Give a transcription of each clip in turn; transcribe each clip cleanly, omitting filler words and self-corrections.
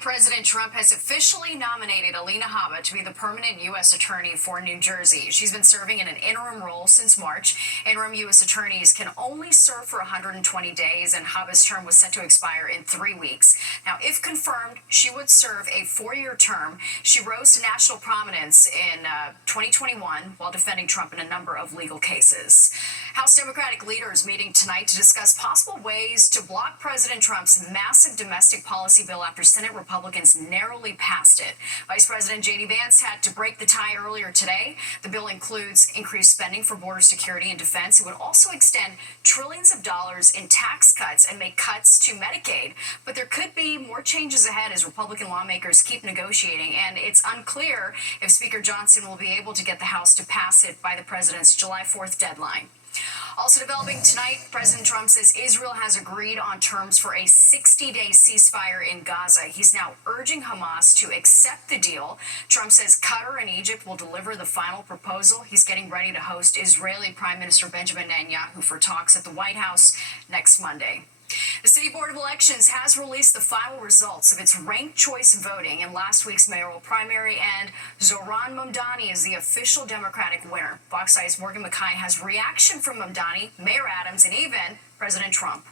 President Trump has officially nominated Alina Habba to be the permanent U.S. Attorney for New Jersey. She's been serving in an interim role since March. Interim U.S. attorneys can only serve for 120 days, and Habba's term was set to expire in 3 weeks. Now, if confirmed, she would serve a 4-year term. She rose to national prominence in 2021 while defending Trump in a number of legal cases. House Democratic leaders meeting tonight to discuss possible ways to block President Trump's massive domestic policy bill after Senate Republicans narrowly passed it. Vice President J.D. Vance had to break the tie earlier today. The bill includes increased spending for border security and defense. It would also extend trillions of dollars in tax cuts and make cuts to Medicaid. But there could be more changes ahead as Republican lawmakers keep negotiating, and it's unclear if Speaker Johnson will be able to get the House to pass it by the president's July 4th deadline. Also developing tonight, President Trump says Israel has agreed on terms for a 60-day ceasefire in Gaza. He's now urging Hamas to accept the deal. Trump says Qatar and Egypt will deliver the final proposal. He's getting ready to host Israeli Prime Minister Benjamin Netanyahu for talks at the White House next Monday. The City Board of Elections has released the final results of its ranked choice voting in last week's mayoral primary, and Zohran Mamdani is the official Democratic winner. Fox Eye's Morgan McKay has reaction from Mamdani, Mayor Adams, and even President Trump.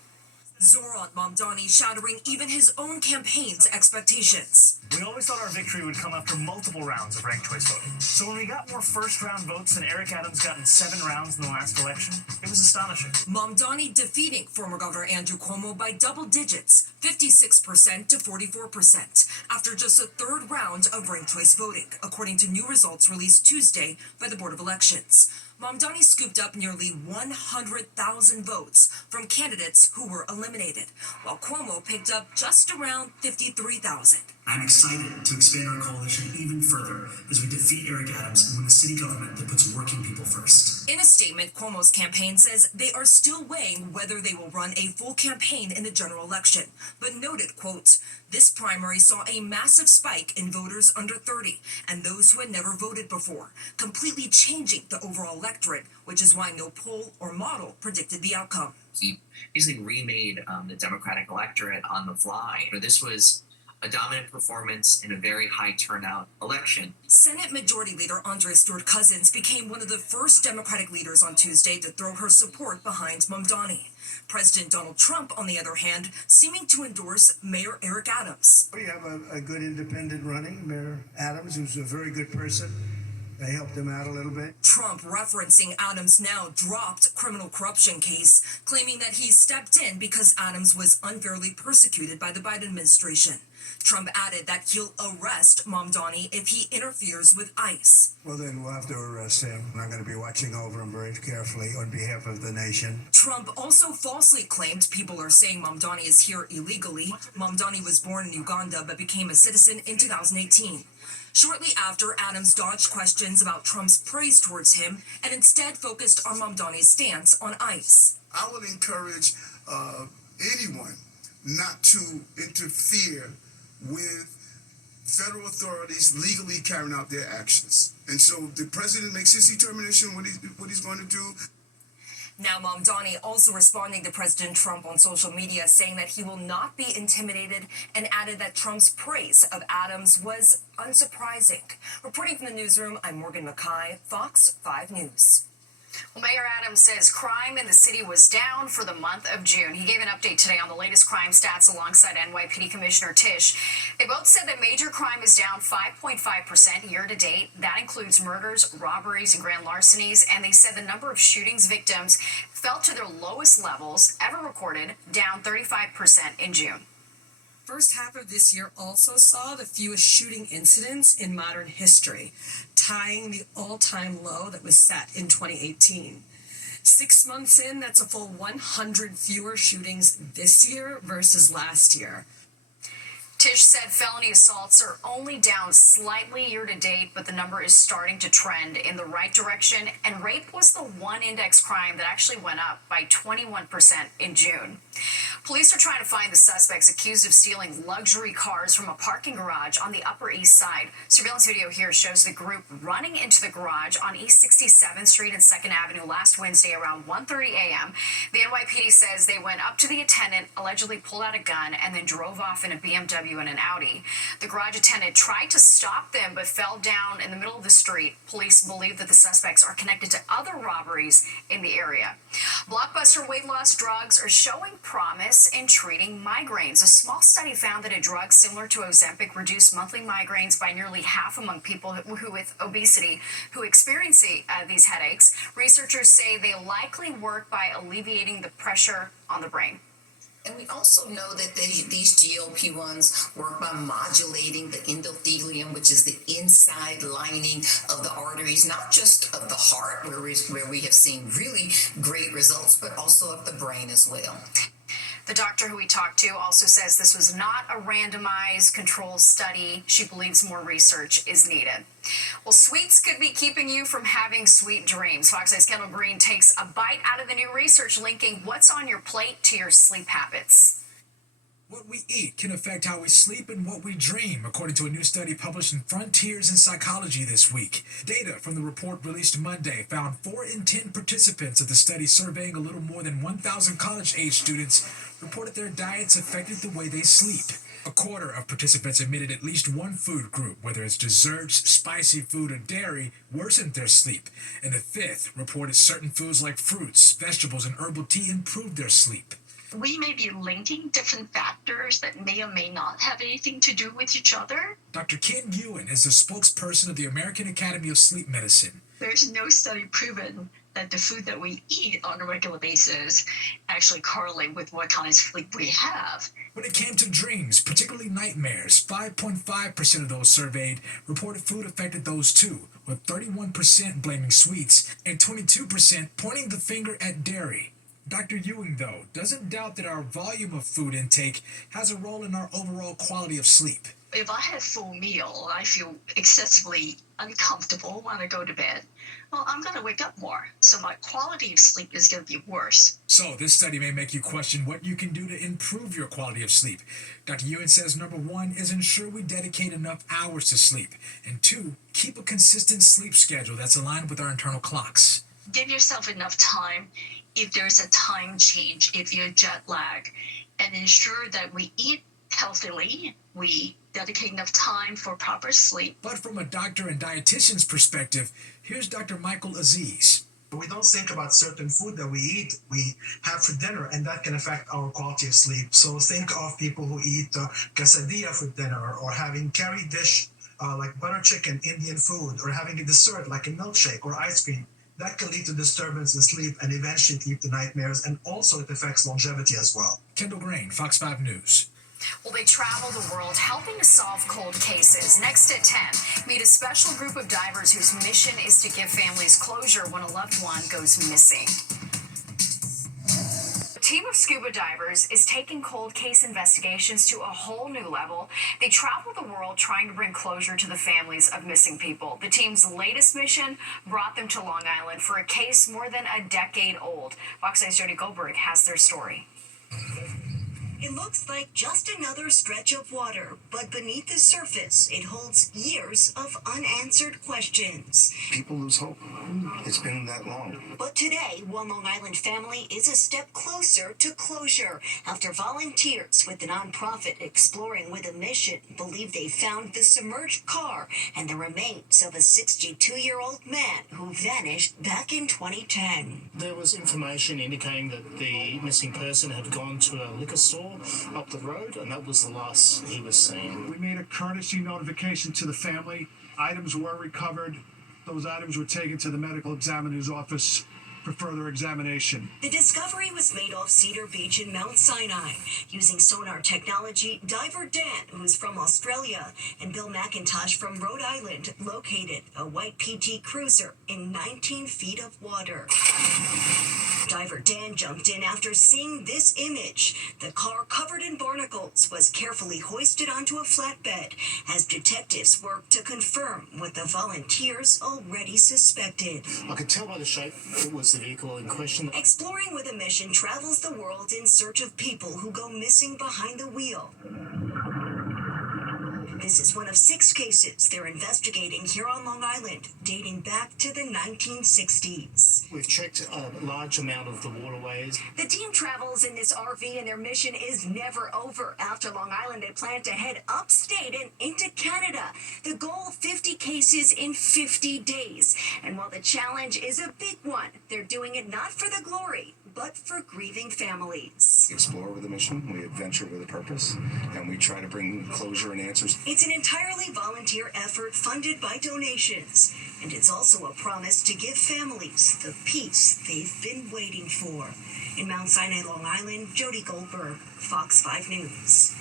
Zohran Mamdani shattering even his own campaign's expectations. We always thought our victory would come after multiple rounds of ranked choice voting. So when we got more first-round votes than Eric Adams got in 7 rounds in the last election, it was astonishing. Mamdani defeating former Governor Andrew Cuomo by double digits, 56% to 44%, after just a third round of ranked choice voting, according to new results released Tuesday by the Board of Elections. Mamdani scooped up nearly 100,000 votes from candidates who were eliminated, while Cuomo picked up just around 53,000. I'm excited to expand our coalition even further as we defeat Eric Adams and win a city government that puts working people first. In a statement, Cuomo's campaign says they are still weighing whether they will run a full campaign in the general election, but noted, quote, "This primary saw a massive spike in voters under 30 and those who had never voted before, completely changing the overall electorate, which is why no poll or model predicted the outcome." He basically remade the Democratic electorate on the fly. This was a dominant performance in a very high turnout election. Senate Majority Leader Andrea Stewart Cousins became one of the first Democratic leaders on Tuesday to throw her support behind Mamdani. President Donald Trump, on the other hand, seeming to endorse Mayor Eric Adams. We have a good independent running, Mayor Adams, who's a very good person. I helped him out a little bit. Trump referencing Adams' now dropped criminal corruption case, claiming that he stepped in because Adams was unfairly persecuted by the Biden administration. Trump added that he'll arrest Mamdani if he interferes with ICE. Well, then we'll have to arrest him. I'm going to be watching over him very carefully on behalf of the nation. Trump also falsely claimed people are saying Mamdani is here illegally. Mamdani was born in Uganda but became a citizen in 2018. Shortly after, Adams dodged questions about Trump's praise towards him and instead focused on Mamdani's stance on ICE. I would encourage anyone not to interfere with federal authorities legally carrying out their actions. And so the president makes his determination what he's going to do. Now, Mamdani also responding to President Trump on social media, saying that he will not be intimidated, and added that Trump's praise of Adams was unsurprising. Reporting from the newsroom, I'm Morgan McKay, Fox 5 News. Well, Mayor Adams says crime in the city was down for the month of June. He gave an update today on the latest crime stats alongside NYPD Commissioner Tisch. They both said that major crime is down 5.5% year to date. That includes murders, robberies, and grand larcenies. And they said the number of shootings victims fell to their lowest levels ever recorded, down 35% in June. First half of this year also saw the fewest shooting incidents in modern history, tying the all-time low that was set in 2018. 6 months in, that's a full 100 fewer shootings this year versus last year. Tisch said felony assaults are only down slightly year to date, but the number is starting to trend in the right direction, and rape was the one index crime that actually went up by 21% in June. Police are trying to find the suspects accused of stealing luxury cars from a parking garage on the Upper East Side. Surveillance video here shows the group running into the garage on East 67th Street and 2nd Avenue last Wednesday around 1:30 a.m. The NYPD says they went up to the attendant, allegedly pulled out a gun, and then drove off in a BMW and an Audi. The garage attendant tried to stop them but fell down in the middle of the street. Police believe that the suspects are connected to other robberies in the area. Blockbuster weight loss drugs are showing promise in treating migraines. A small study found that a drug similar to Ozempic reduced monthly migraines by nearly half among people who with obesity who experience these headaches. Researchers say they likely work by alleviating the pressure on the brain. And we also know that these GLP-1s work by modulating the endothelium, which is the inside lining of the arteries, not just of the heart, where we have seen really great results, but also of the brain as well. The doctor who we talked to also says this was not a randomized control study. She believes more research is needed. Well, sweets could be keeping you from having sweet dreams. Fox 9's Kendall Green takes a bite out of the new research linking what's on your plate to your sleep habits. What we eat can affect how we sleep and what we dream, according to a new study published in Frontiers in Psychology this week. Data from the report released Monday found 4 in 10 participants of the study, surveying a little more than 1,000 college-age students, reported their diets affected the way they sleep. A quarter of participants admitted at least one food group, whether it's desserts, spicy food, or dairy, worsened their sleep. And a fifth reported certain foods like fruits, vegetables, and herbal tea improved their sleep. We may be linking different factors that may or may not have anything to do with each other. Dr. Ken Ewan is the spokesperson of the American Academy of Sleep Medicine. There's no study proven that the food that we eat on a regular basis actually correlate with what kind of sleep we have. When it came to dreams, particularly nightmares, 5.5% of those surveyed reported food affected those too, with 31% blaming sweets and 22% pointing the finger at dairy. Dr. Ewing, though, doesn't doubt that our volume of food intake has a role in our overall quality of sleep. If I have a full meal, I feel excessively uncomfortable when I go to bed. Well, I'm going to wake up more, so my quality of sleep is going to be worse. So this study may make you question what you can do to improve your quality of sleep. Dr. Ewan says number 1 is ensure we dedicate enough hours to sleep, and 2, keep a consistent sleep schedule that's aligned with our internal clocks. Give yourself enough time if there's a time change, if you're jet lag, and ensure that we eat healthily, we dedicate enough time for proper sleep. But from a doctor and dietitian's perspective, here's Dr. Michael Aziz. We don't think about certain food that we have for dinner, and that can affect our quality of sleep. So think of people who eat quesadilla for dinner, or having curry dish like butter chicken, Indian food, or having a dessert like a milkshake or ice cream. That can lead to disturbance in sleep and eventually lead to nightmares, and also it affects longevity as well. Kendall Green, Fox 5 News. Well, they travel the world helping to solve cold cases. Next at 10, meet a special group of divers whose mission is to give families closure when a loved one goes missing. A team of scuba divers is taking cold case investigations to a whole new level. They travel the world trying to bring closure to the families of missing people. The team's latest mission brought them to Long Island for a case more than a decade old. Fox 9's Jody Goldberg has their story. It looks like just another stretch of water, but beneath the surface, it holds years of unanswered questions. People lose hope. It's been that long. But today, one Long Island family is a step closer to closure after volunteers with the nonprofit Exploring with a Mission believe they found the submerged car and the remains of a 62-year-old man who vanished back in 2010. There was information indicating that the missing person had gone to a liquor store up the road, and that was the last he was seen. We made a courtesy notification to the family. Items were recovered. Those items were taken to the medical examiner's office for further examination. The discovery was made off Cedar Beach in Mount Sinai. Using sonar technology, diver Dan, who's from Australia, and Bill McIntosh from Rhode Island located a white PT Cruiser in 19 feet of water. diver Dan jumped in after seeing this image. The car covered in barnacles was carefully hoisted onto a flatbed as detectives worked to confirm what the volunteers already suspected. I could tell by the shape it was the vehicle in question. Exploring with a Mission travels the world in search of people who go missing behind the wheel. This is one of 6 cases they're investigating here on Long Island, dating back to the 1960s. We've checked a large amount of the waterways. The team travels in this RV and their mission is never over. After Long Island, they plan to head upstate and into Canada. The goal, 50 cases in 50 days. And while the challenge is a big one, they're doing it not for the glory, but for grieving families. We explore with a mission, we adventure with a purpose, and we try to bring closure and answers. It's an entirely volunteer effort funded by donations, and it's also a promise to give families the peace they've been waiting for. In Mount Sinai, Long Island, Jody Goldberg, Fox 5 News.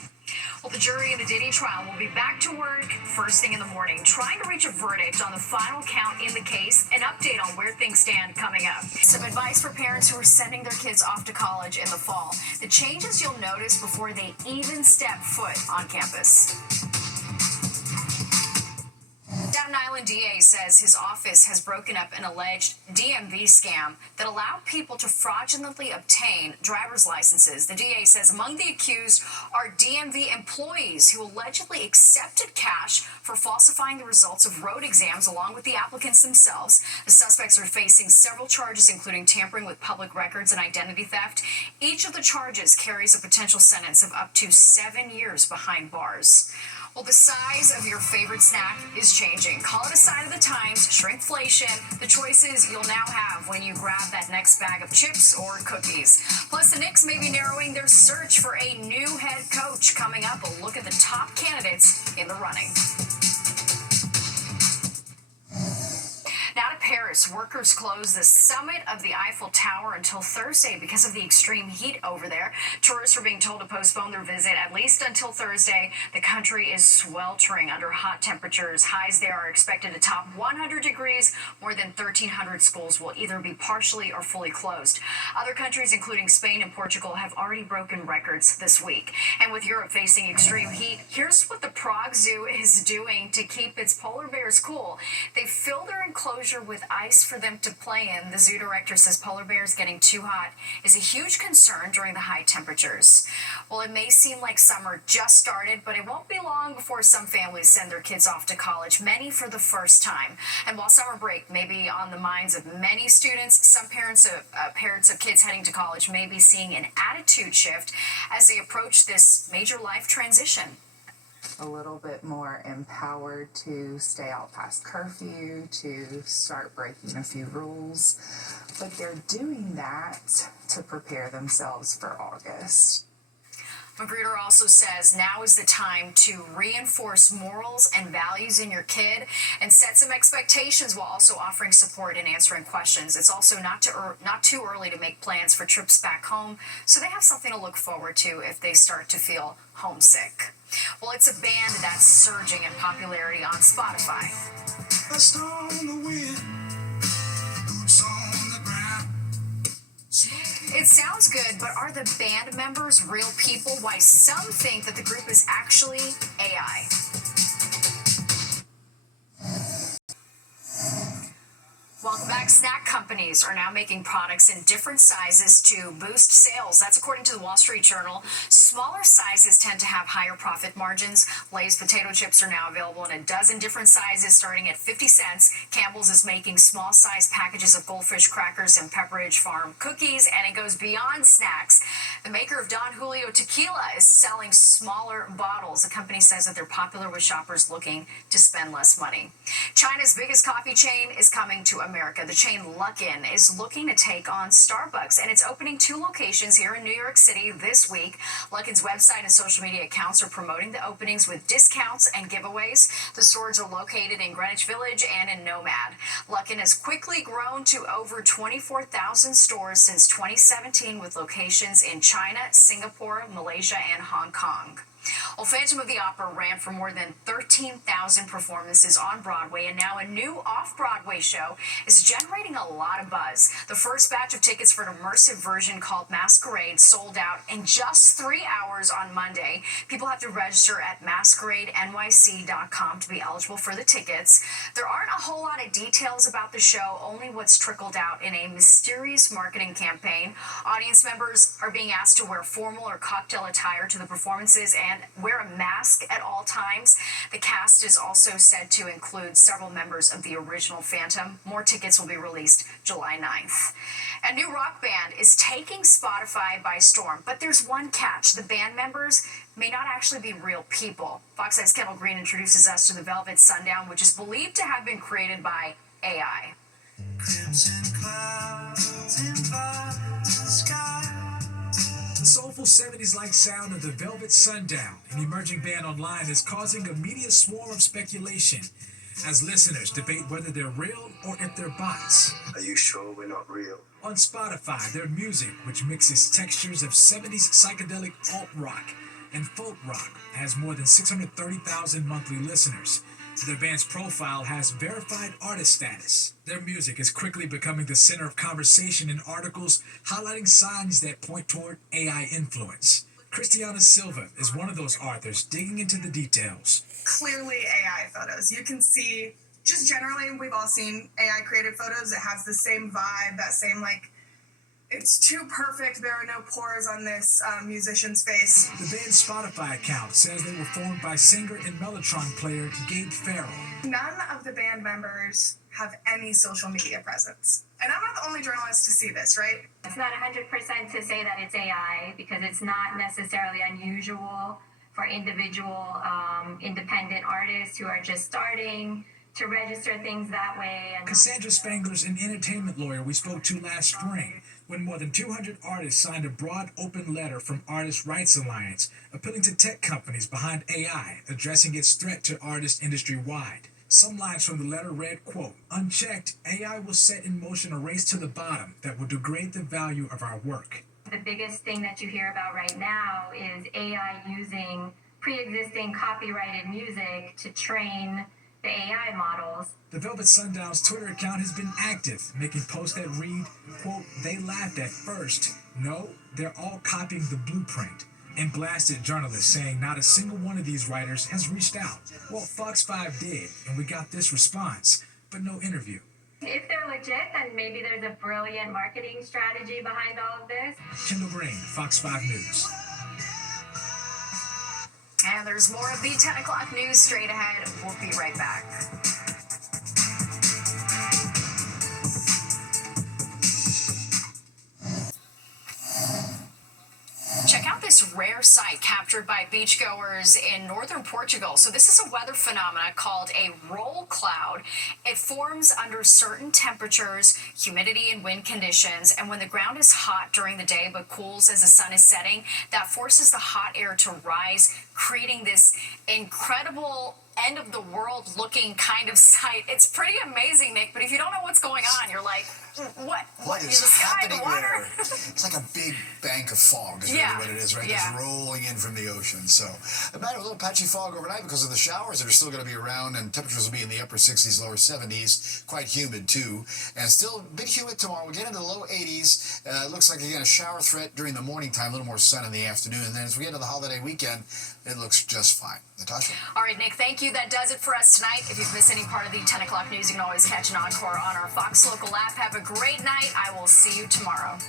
Well, the jury in the Diddy trial will be back to work first thing in the morning, trying to reach a verdict on the final count in the case, an update on where things stand coming up. Some advice for parents who are sending their kids off to college in the fall. The changes you'll notice before they even step foot on campus. Staten Island DA says his office has broken up an alleged DMV scam that allowed people to fraudulently obtain driver's licenses. The DA says among the accused are DMV employees who allegedly accepted cash for falsifying the results of road exams along with the applicants themselves. The suspects are facing several charges, including tampering with public records and identity theft. Each of the charges carries a potential sentence of up to 7 years behind bars. Well, the size of your favorite snack is changing. Call it a sign of the times, shrinkflation, the choices you'll now have when you grab that next bag of chips or cookies. Plus, the Knicks may be narrowing their search for a new head coach. Coming up, a look at the top candidates in the running. Now to Paris, workers closed the summit of the Eiffel Tower until Thursday because of the extreme heat over there. Tourists are being told to postpone their visit at least until Thursday. The country is sweltering under hot temperatures. Highs there are expected to top 100 degrees. More than 1,300 schools will either be partially or fully closed. Other countries, including Spain and Portugal, have already broken records this week. And with Europe facing extreme heat, here's what the Prague Zoo is doing to keep its polar bears cool. They fill their enclosure with ice for them to play in. The zoo director says polar bears getting too hot is a huge concern during the high temperatures. Well, it may seem like summer just started, but it won't be long before some families send their kids off to college, many for the first time. And while summer break may be on the minds of many students, some parents of kids heading to college may be seeing an attitude shift as they approach this major life transition. A little bit more empowered to stay out past curfew, to start breaking a few rules, but they're doing that to prepare themselves for August. Magruder also says now is the time to reinforce morals and values in your kid and set some expectations while also offering support and answering questions. It's also not too early to make plans for trips back home, so they have something to look forward to if they start to feel homesick. Well, it's a band that's surging in popularity on Spotify. Dust on the wind, boots on the ground. It sounds good, but are the band members real people? Why some think that the group is actually AI. Welcome back. Snack companies are now making products in different sizes to boost sales. That's according to the Wall Street Journal. Smaller sizes tend to have higher profit margins. Lay's potato chips are now available in a dozen different sizes starting at 50 cents. Campbell's is making small size packages of Goldfish crackers and Pepperidge Farm cookies, and it goes beyond snacks. The maker of Don Julio tequila is selling smaller bottles. The company says that they're popular with shoppers looking to spend less money. China's biggest coffee chain is coming to America. The chain Luckin is looking to take on Starbucks, and it's opening 2 locations here in New York City this week. Luckin's website and social media accounts are promoting the openings with discounts and giveaways. The stores are located in Greenwich Village and in Nomad. Luckin has quickly grown to over 24,000 stores since 2017 with locations in China, Singapore, Malaysia, and Hong Kong. Well, Phantom of the Opera ran for more than 13,000 performances on Broadway, and now a new off-Broadway show is generating a lot of buzz. The first batch of tickets for an immersive version called Masquerade sold out in just 3 hours on Monday. People have to register at masqueradenyc.com to be eligible for the tickets. There aren't a whole lot of details about the show, only what's trickled out in a mysterious marketing campaign. Audience members are being asked to wear formal or cocktail attire to the performances and wear a mask at all times. The cast is also said to include several members of the original Phantom. More tickets will be released July 9th. A new rock band is taking Spotify by storm, but there's one catch. The band members may not actually be real people. Fox 9's Kendall Green introduces us to the Velvet Sundown, which is believed to have been created by AI. Crimson clouds invite the sky. The soulful 70s-like sound of the Velvet Sundown, an emerging band online, is causing a media swarm of speculation as listeners debate whether they're real or if they're bots. Are you sure we're not real? On Spotify, their music, which mixes textures of 70s psychedelic alt-rock and folk rock, has more than 630,000 monthly listeners. Their band's profile has verified artist status. Their music is quickly becoming the center of conversation in articles highlighting signs that point toward AI influence. Christiana Silva is one of those authors digging into the details. Clearly AI photos. You can see, just generally, we've all seen AI created photos. It has the same vibe, that same it's too perfect. There are no pores on this musician's face. The band's Spotify account says they were formed by singer and Mellotron player Gabe Farrell. None of the band members have any social media presence. And I'm not the only journalist to see this, right? It's not 100% to say that it's AI because it's not necessarily unusual for individual independent artists who are just starting to register things that way. And Cassandra Spangler's an entertainment lawyer we spoke to last spring when more than 200 artists signed a broad open letter from Artists' Rights Alliance appealing to tech companies behind AI, addressing its threat to artists industry-wide. Some lines from the letter read, quote, "Unchecked, AI will set in motion a race to the bottom that will degrade the value of our work." the biggest thing that you hear about right now is AI using pre-existing copyrighted music to train the AI models. The Velvet Sundown's Twitter account has been active, making posts that read, quote, "They laughed at first. No, they're all copying the blueprint," and blasted journalists saying not a single one of these writers has reached out. Well, Fox 5 did, and we got this response, but no interview. If they're legit, then maybe there's a brilliant marketing strategy behind all of this. Kendall Green, Fox 5 News. And there's more of the 10 o'clock news straight ahead. We'll be right back. Check out this rare sight captured by beachgoers in northern Portugal. So this is a weather phenomena called a roll cloud. It forms under certain temperatures, humidity, and wind conditions. And when the ground is hot during the day but cools as the sun is setting, that forces the hot air to rise, creating this incredible end of the world looking kind of sight. It's pretty amazing, Nick, but if you don't know what's going on, you're like, what is the sky, happening the water? there? It's like a big bank of fog is really what it is, right? Yeah. Just rolling in from the ocean. So imagine a little patchy fog overnight because of the showers that are still going to be around, and temperatures will be in the upper 60s, lower 70s. Quite humid too, and still a bit humid tomorrow. We'll get into the low 80s. It looks like again a shower threat during the morning time, a little more sun in the afternoon, and then as we get to the holiday weekend, it looks just fine. Natasha. All right, Nick, thank you. That does it for us tonight. If you've missed any part of the 10 o'clock news, you can always catch an encore on our Fox Local app. Have a great night. I will see you tomorrow.